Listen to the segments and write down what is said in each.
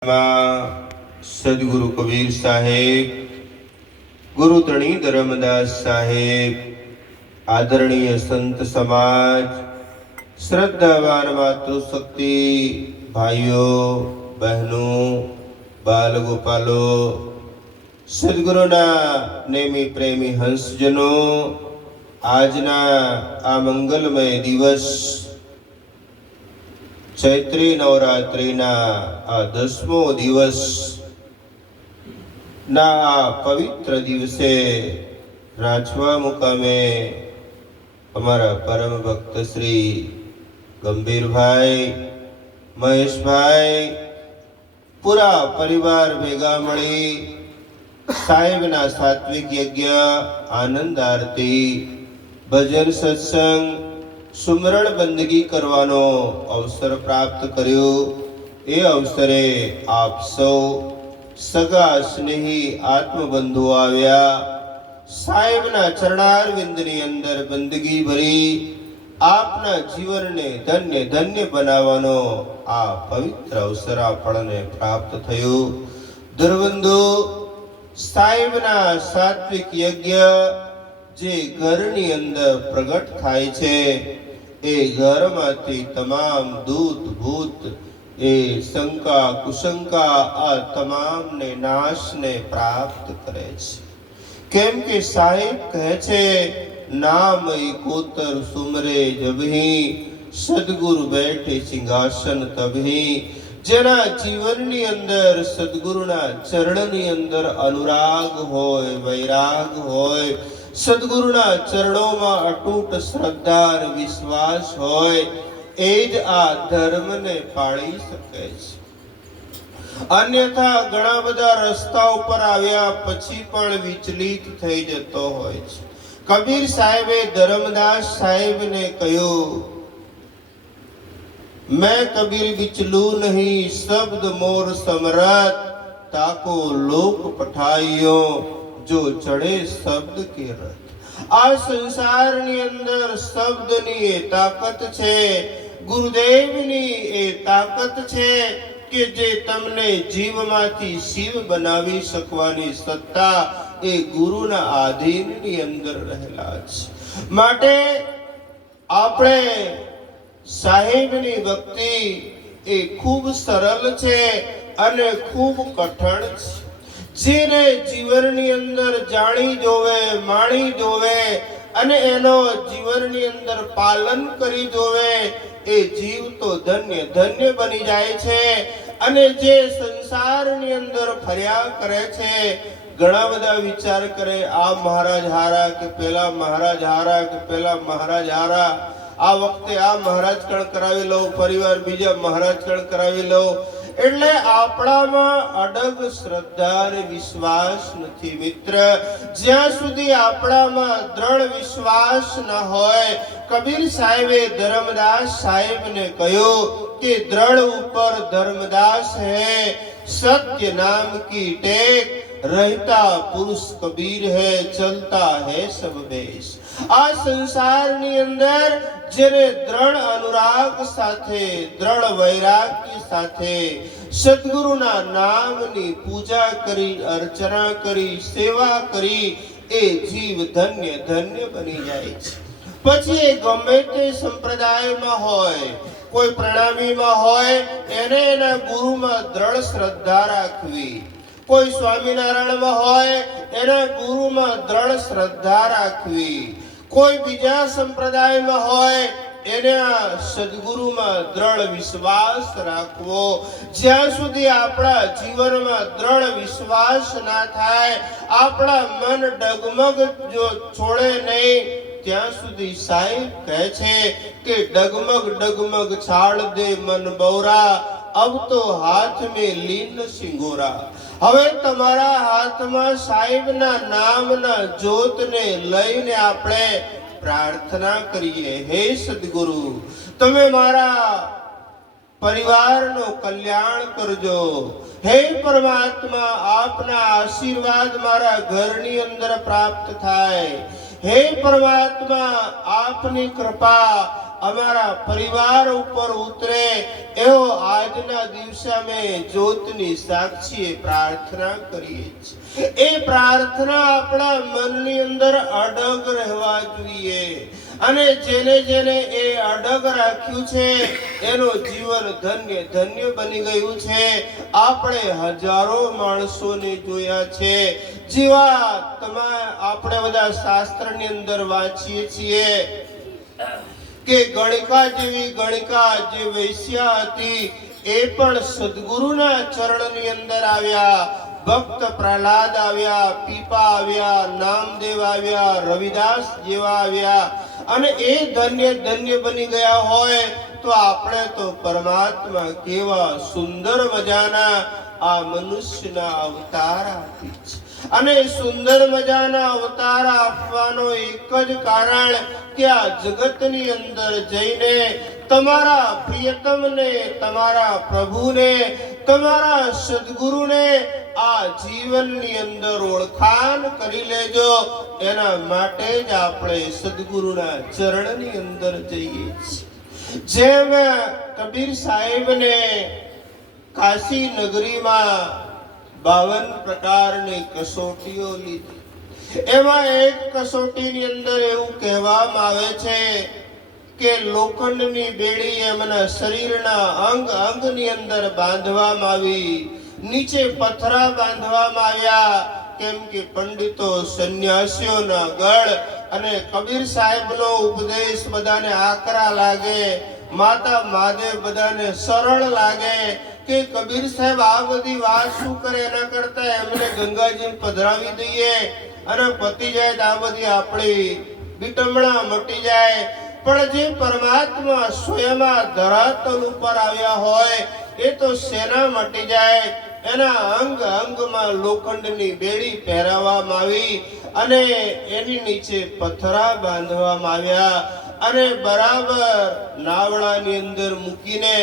સદગુરુ કબીર સાહેબ, ગુરુ ધણી ધર્મદાસ સાહેબ, આદરણીય સંત સમાજ, શ્રદ્ધાવાન માતૃશક્તિ ભાઈઓ બહેનો, બાલ ગોપાલો, સદગુરુના નેમી પ્રેમી હંસજનો, આજના આ મંગલમય દિવસ ચૈત્રી નવરાત્રિના આ 10મો દિવસ ના આ પવિત્ર દિવસે રાજવા મુકામે અમારા પરમ ભક્ત શ્રી ગંભીરભાઈ, મહેશભાઈ, પૂરા પરિવાર ભેગા મળી સાહેબના સાત્વિક યજ્ઞ, આનંદ આરતી, ભજન સત્સંગ, સુમરણ બંદગી કરવાનો અવસર પ્રાપ્ત કર્યો। એ અવસરે આપ સૌ સગા સ્નેહી આત્મબંધુ આવ્યા। સાહેબના ચરણારવિંદની અંદર બંદગી ભરી આપના જીવનને ધન્ય ધન્ય બનાવવાનો આ પવિત્ર અવસર આપણને પ્રાપ્ત થયો। ધર્મબંધુ, સાહેબના સાત્વિક યજ્ઞ જે ઘરની અંદર પ્રગટ થાય છે એ ઘરમાંથી તમામ દૂત ભૂત, એ શંકા કુશંકા આ તમામને નાશને પ્રાપ્ત કરે છે। કેમ કે સાહેબ કહે છે, નામ કોતર સુમરે જબહી, સદગુરુ બેઠે સિંહાસન તબહી। જેના જીવનની અંદર સદગુરુના ચરણની અંદર અનુરાગ હોય, વૈરાગ હોય, સદગુરુના ચરણોમાં અતૂટ શ્રદ્ધા અને વિશ્વાસ હોય, એ જ આ ધર્મને પાળી શકે છે। અન્યથા ઘણા બધા રસ્તા ઉપર આવ્યા પછી પણ વિચલિત થઈ જતો હોય છે। કબીર સાહેબે ધર્મદાસ સાહેબને કહ્યું, मैं कबीर बिचलू नहीं, शब्द मोर समरत, ताको लोक पठाइयो जो चढ़े शब्द के रथ। આ સંસારની અંદર શબ્દની એ તાકાત છે, ગુરુદેવની એ તાકાત છે કે જે તમને જીવમાંથી શિવ બનાવી શકવાની સત્તા એ ગુરુના આધીનની અંદર રહેલા છે। માટે આપણે સાહેબની ભક્તિ એ ખૂબ સરળ છે અને ખૂબ કઠણ છે। જેને જીવનની અંદર જાણી જોવે, માણી જોવે અને એનો જીવનની અંદર પાલન કરી જોવે, એ જીવ તો ધન્ય ધન્ય બની જાય છે। અને જે સંસારની અંદર ફર્યા કરે છે, ઘણા બધા વિચાર કરે, આ મહારાજ હારા કે પેલા મહારાજ હારા કે પેલા મહારાજ હારા, આ વખતે આ મહારાજ કણ કરાવી લો, ફરીવાર બીજા મહારાજ કણ કરાવી લો। એટલે આપણામાં અડગ શ્રદ્ધા અને વિશ્વાસ નથી મિત્ર। જ્યાં સુધી આપણામાં દ્રઢ વિશ્વાસ ન હોય, કબીર સાહેબે ધર્મદાસ સાહેબને કહ્યું કે દ્રઢ ઉપર ધર્મદાસ હૈ, સત્ય નામ કી ટેક, रहता पुरुष कबीर है, चलता है सब बेश। આ સંસારની અંદર જેને દ્રઢ અનુરાગ સાથે, દ્રઢ વૈરાગ્ય સાથે સદગુરુના નામની પૂજા કરી, અર્ચના કરી, સેવા કરી, એ જીવ ધન્ય ધન્ય બની જાય છે। પછી એ ગમે તે સંપ્રદાયમાં હોય, કોઈ પ્રણામીમાં હોય, એને એના ગુરુમાં દ્રઢ શ્રદ્ધા રાખવી। કોઈ સ્વામિનારાયણમાં હોય, એના ગુરુમાં દ્રઢ શ્રદ્ધા રાખવી। કોઈ બીજા સંપ્રદાયમાં હોય, એના સદગુરુમાં દ્રઢ વિશ્વાસ રાખવો। જ્યાં સુધી આપણા જીવનમાં દ્રઢ વિશ્વાસ ના થાય, આપણા મન ડગમગ જો છોડે નહીં, ત્યાં સુધી સાહેબ કહે છે કે ડગમગ ડગમગ છાડ દે મન બૌરા, अब तो हाथ में लीन सिंगोरा। હવે તમારા હાથમાં સાહેબના નામના જ્યોતને લઈને આપણે પ્રાર્થના કરીએ, હે સદગુરુ તમે મારા પરિવારનું કલ્યાણ કરજો। હે પરમાત્મા આપના આશીર્વાદ મારા ઘરની અંદર પ્રાપ્ત થાય। હે પરમાત્મા આપની કૃપા અમારા પરિવાર ઉપર ઉતરે એવો આજના દિવસે અમે જ્યોતની સાક્ષીએ પ્રાર્થના કરીએ છીએ. એ પ્રાર્થના આપણા મનની અંદર અડગ રહેવા જોઈએ અને જેને જેને એ અડગ રાખ્યું છે એનું જીવન ધન્ય ધન્ય બની ગયું છે. આપણે હજારો માણસોને જોયા છે જેવા આપણે બધા શાસ્ત્રની અંદર વાંચીએ છીએ કે ગણિકા જેવી ગણિકા જે વૈશ્યા હતી એ પણ સદગુરુના ચરણની અંદર આવ્યા. ભક્ત પ્રહલાદ આવ્યા, પીપા આવ્યા, નામદેવ આવ્યા, રવિદાસ જેવા આવ્યા અને એ ધન્ય ધન્ય બની ગયા હોય તો આપણે તો પરમાત્મા કેવા સુંદર મજાના આ મનુષ્યના અવતાર આપી છે. અને સુંદર મજાના અવતાર આપવાનો એક જ કારણ કે આ જગતની અંદર જઈને તમારા પ્રિયતમને, તમારા પ્રભુને, તમારા સદગુરુને આ જીવનની અંદર ઓળખાણ કરી લેજો. એના માટે જ આપણે સદગુરુના ચરણની અંદર જઈએ છીએ. જેમ કબીર સાહેબને કાશી નગરીમાં 52 પ્રકારની કસોટીઓ લીધી. એમાં એક કસોટીની અંદર એવું કહેવામાં આવે છે કે લોખંડની બેડી એમના શરીરના અંગ અંગની અંદર બાંધવામાં આવી, નીચે પથરા બાંધવામાં આવ્યા, કેમ કે પંડિતો સંન્યાસીઓના ગળ અને કબીર સાહેબનો ઉપદેશ બધાને આકરા લાગે, માતા મહાદેવ બધાને સરળ લાગે કે કબીર સાહેબ આ બધી વાત શું કરે, એના કરતા એમને ગંગાજી પધરાવી દઈએ અને પતી જાય તો આ બધી આપણી વિટંબણા મટી જાય. પણ જે પરમાત્મા સ્વયં ધરાતલ ઉપર આવ્યા હોય એ તો સેના મટી જાય. એના અંગ અંગમાં લોખંડની બેડી પહેરાવવામાં આવી અને એની નીચે પથરા બાંધવામાં આવ્યા અને બરાબર નાવડાની અંદર મૂકીને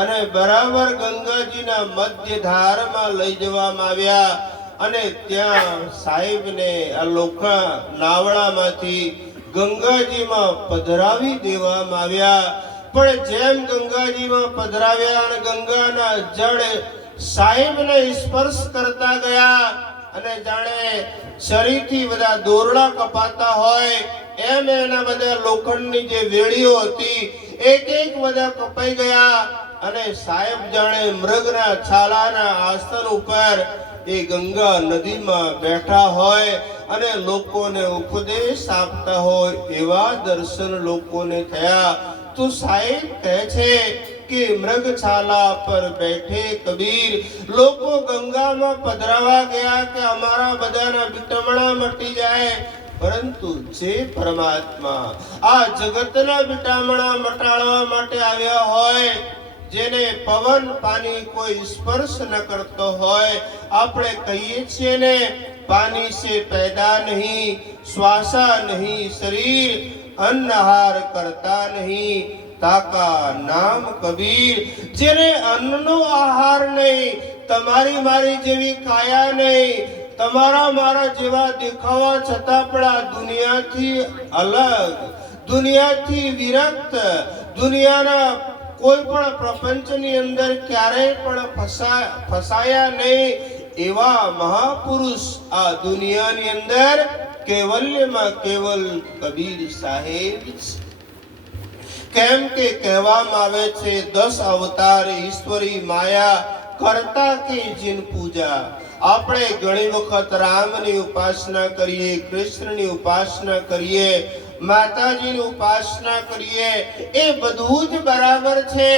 અને બરાબર ગંગાજીના મધ્ય ધારમાં લઈ જવામાં આવ્યા અને ત્યાં સાહેબને આ નાવડામાંથી ગંગાજીમાં પધરાવી દેવામાં આવ્યા. પણ જેમ ગંગાજીમાં પધરાવ્યા અને ગંગાના જળ સાહેબને સ્પર્શ કરતા ગયા અને જાણે શરીરથી બધા દોરડા કપાતા હોય એમ એના બધા લોખંડની જે વેડીઓ હતી એક એક બધા કપાઈ ગયા અને સાહેબ જાણે મૃગના છાલાના આસન ઉપર એ ગંગા નદીમાં બેઠા હોય અને લોકોને ઉપદેશ આપતા હોય એવા દર્શન લોકોને થયા. તો સાહેબ કહે છે કે મૃગછાલા પર બેઠે કબીર, લોકો ગંગામાં પધરાવા ગયા કે અમારા બધાના વિટમણા મટી જાય, પરંતુ જે પરમાત્મા આ જગતના વિટમણા મટાડવા માટે આવ્યા હોય, જેને પવન પાણી કોઈ સ્પર્શ ન કરતો હોય, આપણે કહીએ છીએ ને પાણી से पैदा नहीं, श्वासा नहीं शरीर, अन्न आहार करता नहीं, ताका नाम कबीर. જેને અન્નનો આહાર નહીં, તમારી મારી જેવી કાયા નહીં, તમારા મારા જેવા દેખાવા છતાં પણ આ દુનિયાથી અલગ, દુનિયાથી વિરક્ત, દુનિયાના કોઈ પણ પ્રપંચની અંદર ક્યારેય પણ ફસાયા નહીં એવા મહાપુરુષ આ દુનિયાની અંદર કેવલ્યમાં કેવલ કબીર સાહેબ છે. કેમ કે કહેવામાં આવે છે 10 અવતાર ઈશ્વરી માયા કરતા કે જીન પૂજા. આપણે ઘણી વખત રામની ઉપાસના કરીએ, કૃષ્ણની ઉપાસના કરીએ, માતાજીની ઉપાસના કરીએ, એ બધું જ બરાબર છે,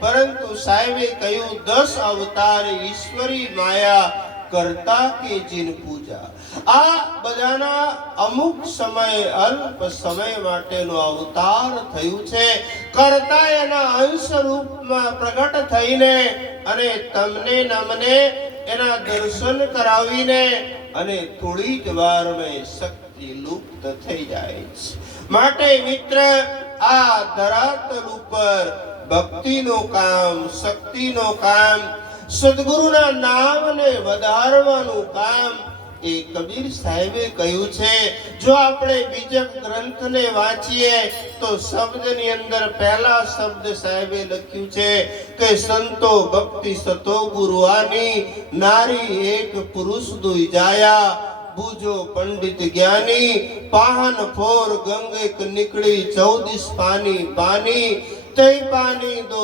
પરંતુ સાહેબે કહ્યું 10 અવતાર ઈશ્વરી માયા કરતા કે જીન પૂજા. આ બધાના અમુક સમય, અલ્પ સમય માટેનો અવતાર થયું છે. કરતા એના અંશ રૂપમાં પ્રગટ થઈને અને તમને નમને એના દર્શન કરાવીને અને થોડી જ વારમાં શક્તિ લુપ્ત થઈ જાય છે. માટે મિત્ર, આ ધરાતલ ઉપર ભક્તિનું કામ, શક્તિનું કામ, સદગુરુના નામને વધારવાનું કામ એ કબીર સાહેબે કહ્યું છે. જો આપણે બીજક ગ્રંથને વાંચીએ તો શબ્દની અંદર પહેલા શબ્દ સાહેબે લખ્યું છે કે સંતો ભક્તિ સતો ગુરુઆની, નારી એક પુરુષ દુઈ જાયા, બુજો પંડિત જ્ઞાની, પાહન ફોર ગંગેક નીકળી 14 પાની પાની, તે પાની દો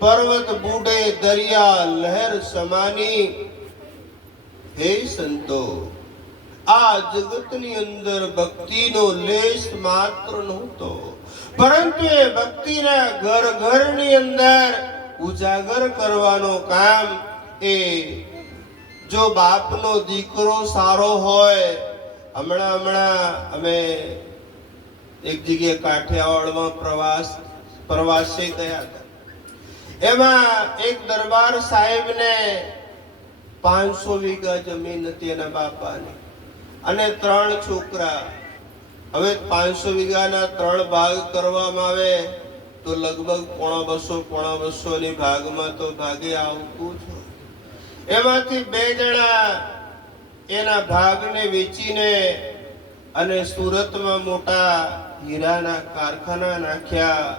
પર્વત બૂઢે દરિયા લહેર સમાની. હે સંતો, આ જગતની અંદર ભક્તિનો લેશ માત્ર નહોતો, પરંતુ એ ભક્તિના ઘર ઘરની અંદર ઉજાગર કરવાનો કામ એ જો બાપનો દીકરો સારો હોય. હમણાં અમે એક જગ્યાએ કાઠિયાવાડમાં પ્રવાસે ગયા હતા. એમાં એક દરબાર સાહેબને 500 વીઘા જમીન હતી એના બાપાની અને 3 છોકરા. હવે 500 વીઘાના 3 ભાગ કરવામાં આવે તો લગભગ 250 ની ભાગમાં તો ભાગે આવતું છે. એમાંથી 2 જણા એના ભાગને વેચીને અને સુરતમાં મોટા હીરાના કારખાના નાખ્યા.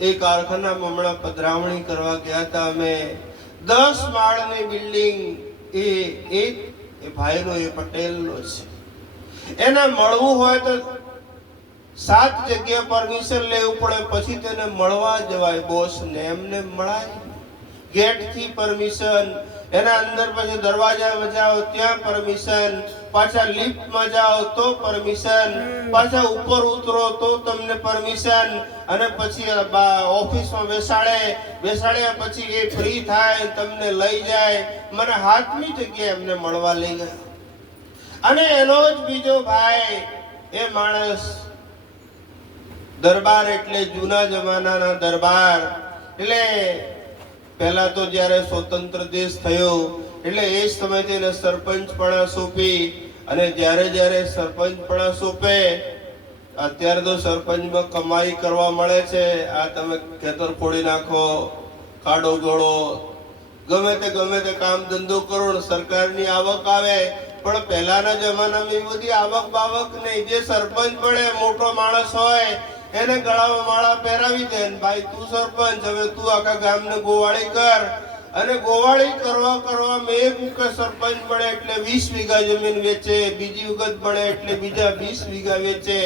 એ કારખાનામાં હમણાં પધરાવણી કરવા ગયા હતા અમે. 10 માળની બિલ્ડિંગ એ ભાઈનો, એ પટેલનો છે. એને મળવું હોય તો 7 જગ્યા પરમિશન લેવું પડે, પછી તેને મળવા જવાય બોસને. એમને મળાય ગેટ થી પરમિશન, એના અંદર પછી દરવાજામાં જાઓ ત્યાં પરમિશન, પાછા લિફ્ટમાં જાઓ તો પરમિશન, પાછા ઉપર ઉતરો તો તમને પરમિશન, અને પછી ઓફિસમાં બેસાડ્યા પછી એ ફ્રી થાય તમને લઈ જાય. મને 7મી જગ્યાએ એમને મળવા લઈ ગયા. અને એનો જ બીજો ભાઈ, એ માણસ દરબાર એટલે જૂના જમાનાના દરબાર. એટલે પહેલા તો જ્યારે સ્વતંત્ર દેશ થયો એટલે એ સમયથી એને સરપંચપણા સોંપી. અને જ્યારે સરપંચપણા સોંપે, અત્યારે તો સરપંચમાં કમાઈ કરવા મળે છે. આ તમે ખેતર ફોડી નાખો, ખાડો ગોળો, ગમે તે કામ ધંધો કરો, સરકારની આવક આવે. પણ પહેલાના જમાનામાં એ બધી આવક બાવક નહીં. જે સરપંચ બને મોટો માણસ હોય એને ગળામાં માળા પહેરાવી દે, ભાઈ તું સરપંચ, હવે તું આખા ગામને ગોવાળી કર. અને ગોવાળી કરવા એક વખત સરપંચ બને એટલે 20 વીઘા જમીન વેચે, બીજી વખત બને એટલે બીજા 20 વીઘા વેચે.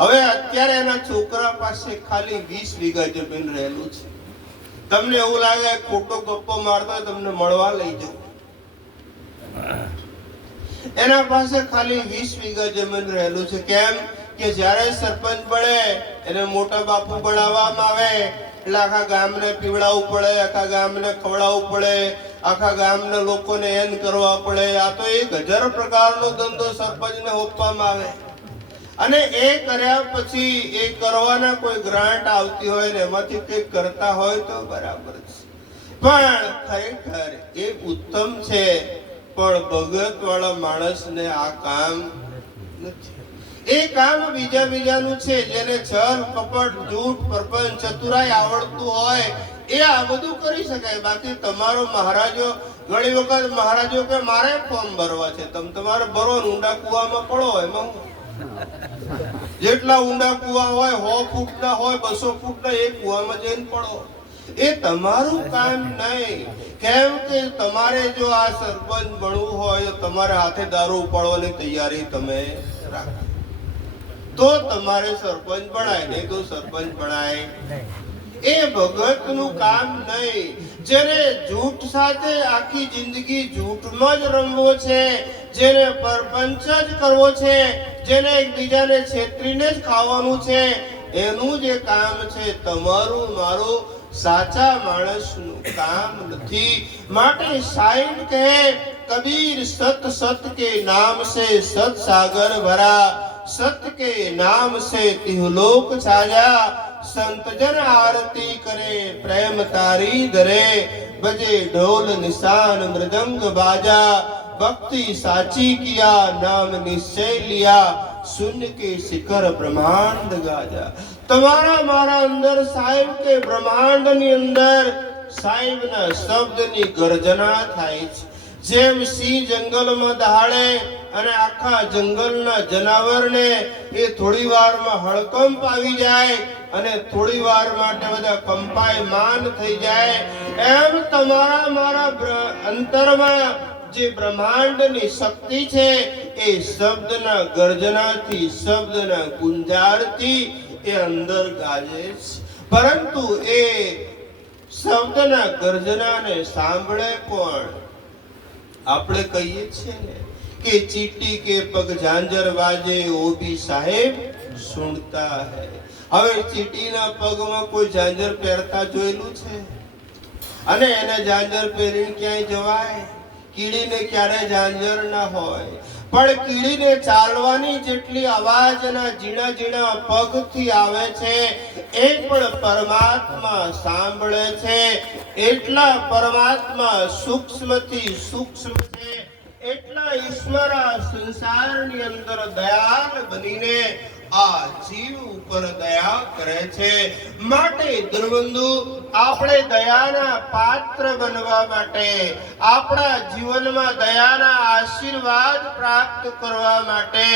હવે અત્યારે એના છોકરા પાસે ખાલી 20 વીઘા જમીન રહેલું છે. તમને એવું લાગે ખોટો ગપ્પો મારતો તમને મળવા લઈ જાઉં. એના પાસે ખાલી 20 વીઘા જમીન રહેલું છે. કેમ કે જ્યારે સરપંચ બને એને મોટા બાપુ બનાવવામાં આવે એટલે આખા ગામને પીવડાવવું પડે, આખા ગામને ખવડાવવું પડે, આખા ગામના લોકોને એન કરવા પડે. આ તો 1000 પ્રકારનો ધંધો સરપંચને આપવામાં આવે. અને એ કર્યા પછી એ કરવાના કોઈ ગ્રાન્ટ આવતી હોય ને એમાંથી કંઈક કરતા હોય તો બરાબર છે, પણ ખરેખર એ ઉત્તમ છે. પણ ભગત વાળા માણસને આ કામ નથી. એ કામ બીજાનું છે. જેને છલ કપટ જૂઠ પરપંચ ચતુરાઈ આવડતું હોય એ આ બધું કરી શકાય. બાકી તમારો મહારાજો, ઘણી વખત મહારાજો કે મારે ફોર્મ ભરવા છે, તમારે ભરો, ઊંડા કુવામાં પડો. એમાં જેટલા ઊંડા કુવા હોય 100 ફૂટના હોય 200 ફૂટના, એ કુવામાં જઈને પડો. એ તમારું કામ નહીં. કેમ કે તમારે જો આ સરપંચ બનવું હોય તો તમારે હાથે દારૂ ઉપાડવાની તૈયારી તમે રાખો તો તમારે સરપંચ બનાય, નહીં તો સરપંચ બનાય. એ ભગતનું કામ નહીં. જેને જૂઠ સાથે આખી જિંદગી જૂઠમાં જ રમવો છે, જેને પરપંચ જ કરવો છે, જેને એકબીજાને છેતરીને જ ખાવાનું છે, એનું જે કામ છે. તમારું મારું સાચા માણસનું કામ નથી. માટે સાઈન કહે કબીર સત સત કે નામ સે સત સાગર ભરા, सत्य के नाम से तिहुलोक छाया, संत जन आरती करे प्रेम तारी धरे, बजे ढोल निशान मृदंग बाजा, भक्ति साची किया नाम निश्चय लिया, शून्य के शिखर ब्रह्मांड गाजा. તમારા મારા અંદર સાહેબ કે બ્રહ્માંડ ની અંદર સાહેબ ના શબ્દ ની ગર્જના થાય છે. જેમ સિંહ જંગલમાં દહાડે અને આખા જંગલના જનાવરને એ થોડી વારમાં હડકંપ આવી જાય અને થોડી વાર માટે બધા કંપાયમાન થઈ જાય, એમ તમારા મારા અંતરમાં જે બ્રહ્માંડની શક્તિ છે એ શબ્દના ગર્જનાથી, શબ્દના ગુંજારથી એ અંદર ગાજે છે. પરંતુ એ શબ્દના ગર્જનાને સાંભળે કોણ? આપણે કહીએ છીએ ને કે ચીટી કે પગ ઝાંઝર વાજે ઓ ભી સાહેબ સુનતા હૈ. હવે ચીટીના પગમાં કોઈ ઝાંઝર પહેરતા જોયેલું છે? અને એને ઝાંઝર પહેરીને ક્યાંય જવાય? કીડીને ક્યારે ઝાંઝર ના હોય, પણ કીડીને ચાલવાની જેટલી અવાજના ઝીણા ઝીણા પગથી આવે છે એ પણ પરમાત્મા સાંભળે છે. એટલા પરમાત્મા સૂક્ષ્મથી સૂક્ષ્મ છે, એટલા ઈશ્વર આ સંસારની અંદર દયાળ બનીને આ જીવ ઉપર દયા કરે છે. માટે દ્રવબંધુ, આપણે દયાના પાત્ર બનવા માટે, આપણા જીવનમાં દયાના આશીર્વાદ પ્રાપ્ત કરવા માટે